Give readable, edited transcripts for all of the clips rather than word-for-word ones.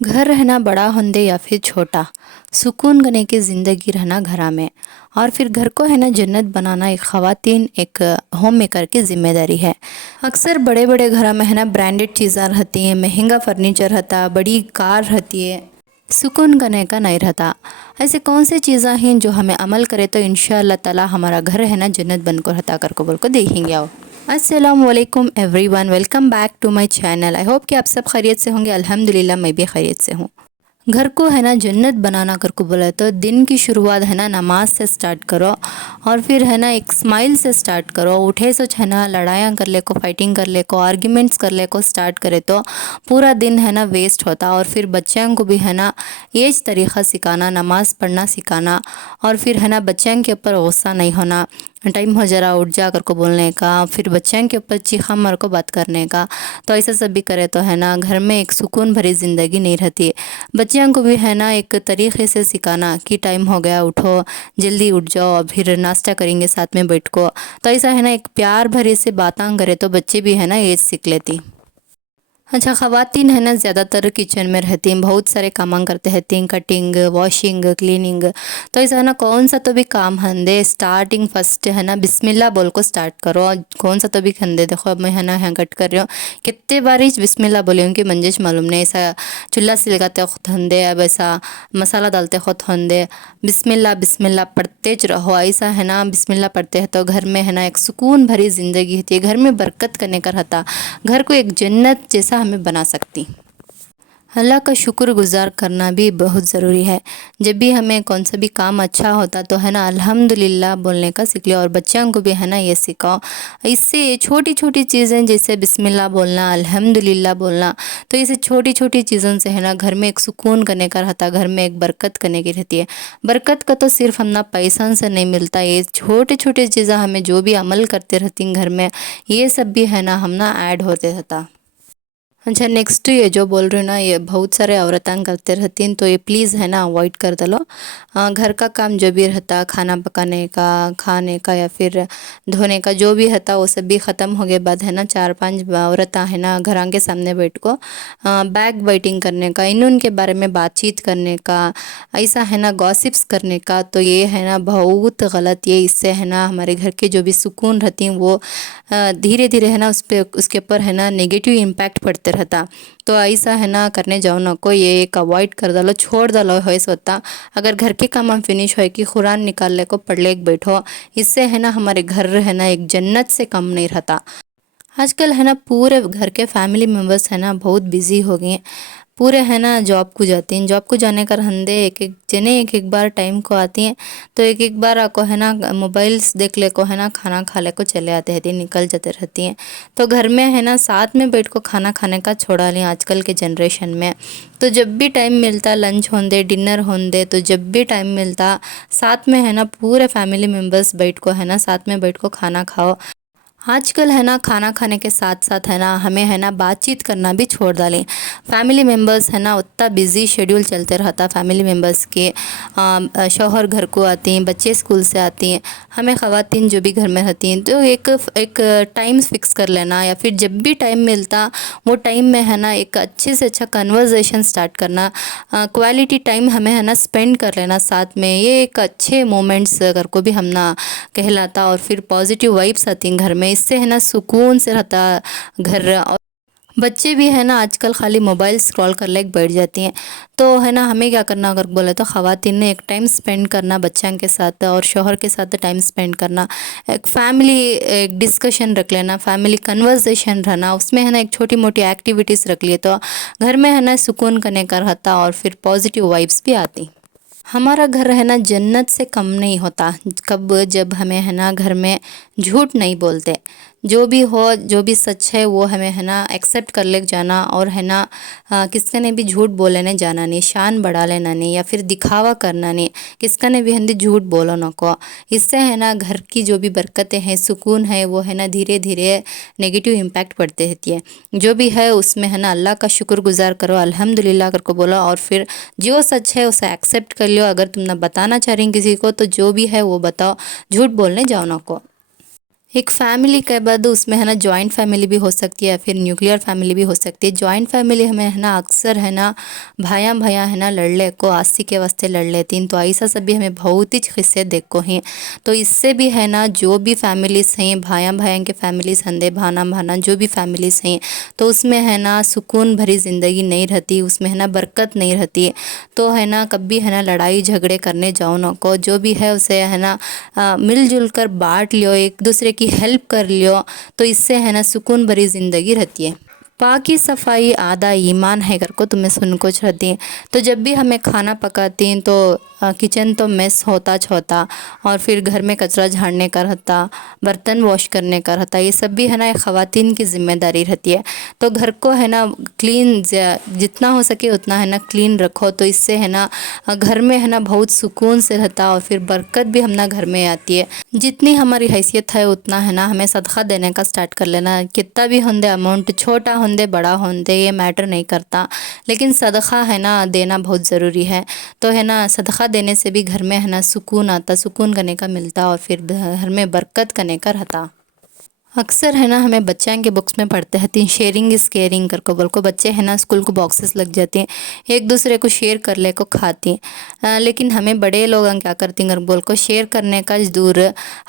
घर रहना बड़ा होंदे या फिर छोटा, सुकून गने की ज़िंदगी रहना घरा में। और फिर घर को है ना जन्नत बनाना एक ख़वातीन एक होम मेकर की ज़िम्मेदारी है। अक्सर बड़े बड़े घरों में है ना ब्रांडेड चीज़ें रहती हैं, महंगा फर्नीचर रहता, बड़ी कार रहती है, सुकून गने का नहीं रहता। ऐसे कौन सी चीज़ें हैं जो हमें अमल करे तो इंशाअल्लाह ताला हमारा घर है ना जन्नत बनकर रहता कर को बोल को देखेंगे। आओ, अस्सलाम वालेकुम everyone, welcome back to my channel. I hope कि आप सब खैरियत से होंगे। अल्हम्दुलिल्लाह मैं भी खैरियत से हूँ। घर को है ना जन्नत बनाना कर को बोला तो दिन की शुरुआत है ना नमाज से स्टार्ट करो, और फिर है ना एक स्माइल से स्टार्ट करो। उठे सोच है ना लड़ाइयाँ कर ले को, फाइटिंग कर ले को, आर्ग्यूमेंट्स कर ले को स्टार्ट करे तो पूरा दिन है ना वेस्ट होता। और फिर बच्चों को भी है ना ये तरीक़ा सिखाना, नमाज़ पढ़ना सिखाना, और फिर है ना बच्चों के ऊपर गुस्सा नहीं होना, टाइम हो जरा उठ जा कर को बोलने का, फिर बच्चों के ऊपर चीखा मार को बात करने का। तो ऐसा सब भी करे तो है ना घर में एक सुकून भरी ज़िंदगी नहीं रहती है। बच्चियों को भी है ना एक तरीक़े से सिखाना कि टाइम हो गया, उठो, जल्दी उठ जाओ, और फिर नाश्ता करेंगे साथ में बैठ को। तो ऐसा है ना एक प्यार भरी से बातें करे तो बच्चे भी है ना ये सीख लेती। अच्छा, ख़वातीन है ना ज़्यादातर किचन में रहती हैं, बहुत सारे काम करते रहती हैं, कटिंग, वॉशिंग, क्लीनिंग। तो ऐसा है ना कौन सा तो भी काम हंदे स्टार्टिंग फर्स्ट है ना बिस्मिल्लाह बोल को स्टार्ट करो। कौन सा तो भी खंदे देखो, अब मैं है ना यहाँ कट कर रही हूँ, कितने बार ही बिस्मिल्लाह बोली हूँ कि मंजिश मालूम नहीं। ऐसा चूल्हा सिलगाते खुद हंदे, अब ऐसा मसाला डालते खुद हंदे, बिस्मिल्लाह बिस्मिल्लाह पढ़ते रहो। ऐसा है ना बिस्मिल्लाह पढ़ते हैं तो घर में है ना एक सुकून भरी ज़िंदगी होती है, घर में बरकत करने का रहता, घर को एक जन्नत जैसा हमें बना सकती। अल्लाह का शुक्रगुज़ार करना भी बहुत ज़रूरी है। जब भी हमें कौन सा भी काम अच्छा होता तो है ना अल्हम्दुलिल्लाह बोलने का सीख लिया, और बच्चों को भी है ना ये सिखाओ। इससे छोटी छोटी चीज़ें जैसे बिस्मिल्लाह बोलना, अल्हम्दुलिल्लाह बोलना, तो इसे छोटी छोटी चीज़ों से है ना घर में एक सुकून करने का रहता, घर में एक बरकत करने की रहती है। बरकत का तो सिर्फ हम ना पैसा से नहीं मिलता, ये छोटे छोटे चीज़ें हमें जो भी अमल करते रहती हैं घर में, ये सब भी है ना हम ना ऐड होते रहता। अच्छा, नेक्स्ट ये जो बोल रही हूँ ना, ये बहुत सारे औरतें करते रहती हैं, तो ये प्लीज़ है ना अवॉइड कर दो। घर का काम जो भी रहता, खाना पकाने का, खाने का या फिर धोने का जो भी रहता, वो सब भी ख़त्म हो गए बाद है ना चार पांच औरतें है ना घर के सामने बैठ को बैक बाइटिंग करने का, इन उनके बारे में बातचीत करने का, ऐसा है ना गॉसिप्स करने का। तो ये है ना बहुत गलत। ये इससे है ना हमारे घर के जो भी सुकून रहती हैं वो धीरे धीरे है ना उसके ऊपर है ना नेगेटिव इम्पैक्ट पड़ते रहता। तो ऐसा है ना करने जाओ ना को, ये एक अवॉइड कर डालो, छोड़ डालो है सोता। अगर घर के काम हम फिनिश हो कि कुरान निकाल ले को पढ़ ले बैठो, इससे है ना हमारे घर है ना एक जन्नत से कम नहीं रहता। आजकल है ना पूरे घर के फैमिली मेम्बर्स है ना बहुत बिजी हो गए हैं, पूरे है ना जॉब को जाती हैं, जॉब को जाने का हंदे एक एक जने एक एक बार टाइम को आती हैं, तो एक एक बार आपको है ना मोबाइल्स देख ले को है ना खाना खा ले को चले आते रहती हैं, निकल जाते रहती हैं। तो घर में है ना साथ में बैठ को खाना खाने का छोड़ा लें आजकल के जनरेशन में। तो जब भी टाइम मिलता, लंच होंदे, डिनर होंदे, तो जब भी टाइम मिलता साथ में है ना पूरे फैमिली मेम्बर्स बैठ को है ना साथ में बैठ को खाना खाओ। आजकल है ना खाना खाने के साथ साथ है ना हमें है ना बातचीत करना भी छोड़ डालें। फैमिली मेम्बर्स है ना उतना बिजी शेड्यूल चलते रहता फैमिली मेम्बर्स के। शौहर घर को आती हैं, बच्चे स्कूल से आती हैं, हमें ख़वातीन जो भी घर में रहती हैं, तो एक टाइम फिक्स कर लेना, या फिर जब भी टाइम मिलता वो टाइम में है ना एक अच्छे से अच्छा कन्वर्सेशन स्टार्ट करना, क्वालिटी टाइम हमें है ना स्पेंड कर लेना साथ में। ये एक अच्छे मोमेंट्स घर को भी हम ना कहलाता, और फिर पॉजिटिव वाइब्स आती हैं घर में, इससे है ना सुकून से रहता घर। और बच्चे भी है ना आजकल खाली मोबाइल स्क्रॉल कर ले बैठ जाती हैं। तो है ना हमें क्या करना, अगर बोले तो ख़वातीन ने एक टाइम स्पेंड करना बच्चों के साथ और शौहर के साथ टाइम स्पेंड करना, एक फैमिली एक डिस्कशन रख लेना, फैमिली कन्वर्सेशन रहना, उसमें है ना एक छोटी मोटी एक्टिविटीज़ रख लिए तो घर में है ना सुकून करने का रहता, और फिर पॉजिटिव वाइब्स भी आती। हमारा घर है ना जन्नत से कम नहीं होता कब, जब हमें है ना घर में झूठ नहीं बोलते। जो भी हो, जो भी सच है वो हमें है ना एक्सेप्ट कर ले जाना, और है ना किसका ने भी झूठ बोले नहीं जाना नहीं, शान बढ़ा लेना नहीं, या फिर दिखावा करना नहीं, किसका ने भी हिंदी झूठ बोलो न को। इससे है ना घर की जो भी बरकतें हैं, सुकून है, वो है ना धीरे धीरे नेगेटिव इम्पैक्ट पड़ते रहती है। जो भी है उसमें है ना अल्लाह का शुक्रगुजार करो, अल्हम्दुलिल्लाह करके बोलो, और फिर जो सच है उसे एक्सेप्ट कर लियो। अगर तुम ना बताना चाह रही किसी को तो जो भी है वो बताओ, झूठ बोलने जाओ ना को। ایک فیملی کے بعد اس میں ہے نا جوائنٹ فیملی بھی ہو سکتی ہے یا پھر نیوکلیئر فیملی بھی ہو سکتی ہے۔ جوائنٹ فیملی ہمیں ہے نا اکثر ہے نا بھائیاں ہے نا لڑلے کو آسی کے واسطے لڑ لیتی ہیں، تو ایسا سب بھی ہمیں بہت ہی قصے دیکھو ہیں۔ تو اس سے بھی ہے نا جو بھی فیملیز ہیں، بھائیاں کے فیملیز ہندے بھانا جو بھی فیملیز ہیں، تو اس میں ہے نا سکون بھری زندگی نہیں رہتی، اس میں ہے نا برکت نہیں رہتی۔ تو ہے نا کبھی ہے نا لڑائی جھگڑے کرنے جاؤ نہ کو، جو بھی ہے اسے ہے نا مل جل کر بانٹ لیو، ایک دوسرے کی ہیلپ کر لیو، تو اس سے ہے نا سکون بھری زندگی رہتی ہے۔ پاکی صفائی آدھا ایمان ہے کر کو تمہیں سن کچھ رہتی ہیں۔ تو جب بھی ہمیں کھانا پکاتی ہیں تو کچن تو میس ہوتا اور پھر گھر میں کچرا جھاڑنے کا رہتا، برتن واش کرنے کا رہتا، یہ سب بھی ہے نا ایک خواتین کی ذمہ داری رہتی ہے۔ تو گھر کو ہے نا کلین جتنا ہو سکے اتنا ہے نا کلین رکھو، تو اس سے ہے نا گھر میں ہے نا بہت سکون سے رہتا اور پھر برکت بھی ہم نا گھر میں آتی ہے۔ جتنی ہماری حیثیت ہے اتنا ہے نا ہمیں صدقہ دینے کا سٹارٹ کر لینا، کتنا بھی ہوندے اماؤنٹ، چھوٹا ہوندے بڑا ہوندے یہ میٹر نہیں کرتا، لیکن صدقہ ہے نا دینا بہت ضروری ہے۔ تو ہے نا صدقہ دینے سے بھی گھر میں ہے نا سکون آتا، سکون کرنے کا ملتا اور پھر گھر میں برکت کرنے کا رہتا۔ اکثر ہے نا ہمیں بچوں کے بکس میں پڑھتے ہیں شیئرنگ از کیئرنگ کر کو بول کو، بچے ہے نا اسکول کو باکسز لگ جاتے ہیں، ایک دوسرے کو شیئر کر لے کو کھاتے ہیں، لیکن ہمیں بڑے لوگ کیا کرتے ہیں بول کو شیئر کرنے کا دور،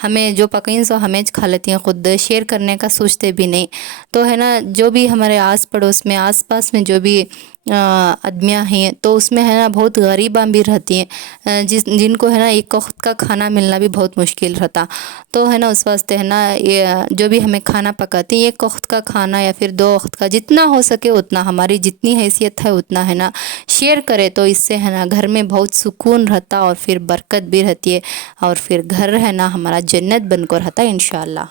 ہمیں جو پکائیں سو ہمیں کھا لیتی ہیں، خود شیئر کرنے کا سوچتے بھی نہیں۔ تو ہے نا جو بھی ہمارے آس پڑوس میں آس پاس میں جو بھی آدمیاں ہیں، تو اس میں ہے نا بہت غریباں بھی رہتی ہیں، جن کو ہے نا ایک وقت کا کھانا ملنا بھی بہت مشکل رہتا۔ تو ہے نا اس واسطے ہے نا جو بھی ہمیں کھانا پکاتی ہیں ایک وقت کا کھانا یا پھر 2 وقت کا، جتنا ہو سکے اتنا، ہماری جتنی حیثیت ہے اتنا ہے نا شیئر کرے، تو اس سے ہے نا گھر میں بہت سکون رہتا اور پھر برکت بھی رہتی ہے اور پھر گھر ہے نا ہمارا جنت بن کو رہتا انشاءاللہ۔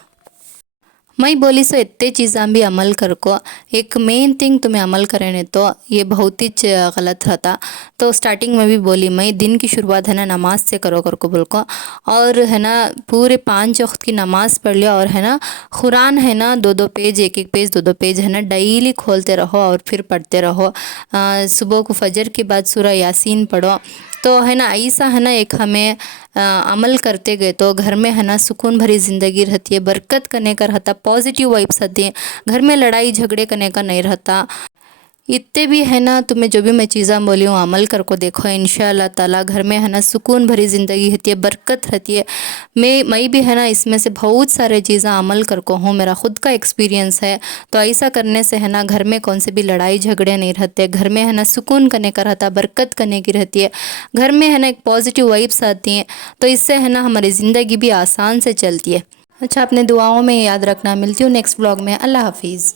میں بولی سو اتنے چیزاں بھی عمل کر کو، ایک مین تھنگ تمہیں عمل کرنے تو یہ بہت ہی غلط رہتا۔ تو سٹارٹنگ میں بھی بولی میں دن کی شروعات ہے نا نماز سے کرو کر کو بول کو، اور ہے نا پورے 5 وقت کی نماز پڑھ لیا، اور ہے نا قرآن ہے نا 2 پیج، ایک پیج 2 پیج ہے نا ڈیلی کھولتے رہو اور پھر پڑھتے رہو۔ صبح کو فجر کے بعد سورہ یاسین پڑھو، تو ہے نا ایسا ہے نا ایک ہمیں عمل کرتے گئے تو گھر میں ہے نا سکون بھری زندگی رہتی ہے، برکت کرنے کا رہتا، پازیٹیو وائبس آتی ہیں، گھر میں لڑائی جھگڑے کرنے کا نہیں رہتا۔ اتنے بھی ہے نا تمہیں جو بھی میں چیزاں بولی ہوں عمل کر کو دیکھو، انشاءاللہ تعالی گھر میں ہے نا سکون بھری زندگی رہتی ہے، برکت رہتی ہے۔ میں بھی ہے نا اس میں سے بہت سارے چیزاں عمل کر کو ہوں، میرا خود کا ایکسپیرینس ہے۔ تو ایسا کرنے سے ہے نا گھر میں کون سے بھی لڑائی جھگڑے نہیں رہتے، گھر میں ہے نا سکون کرنے کا رہتا، برکت کرنے کی رہتی ہے، گھر میں ہے نا ایک پازیٹیو وائبس آتی ہیں، تو اس سے ہے نا ہماری زندگی بھی آسان سے چلتی ہے۔ اچھا، اپنے دعاؤں میں یاد رکھنا، ملتی ہوں نیکسٹ بلاگ میں، اللہ حافظ۔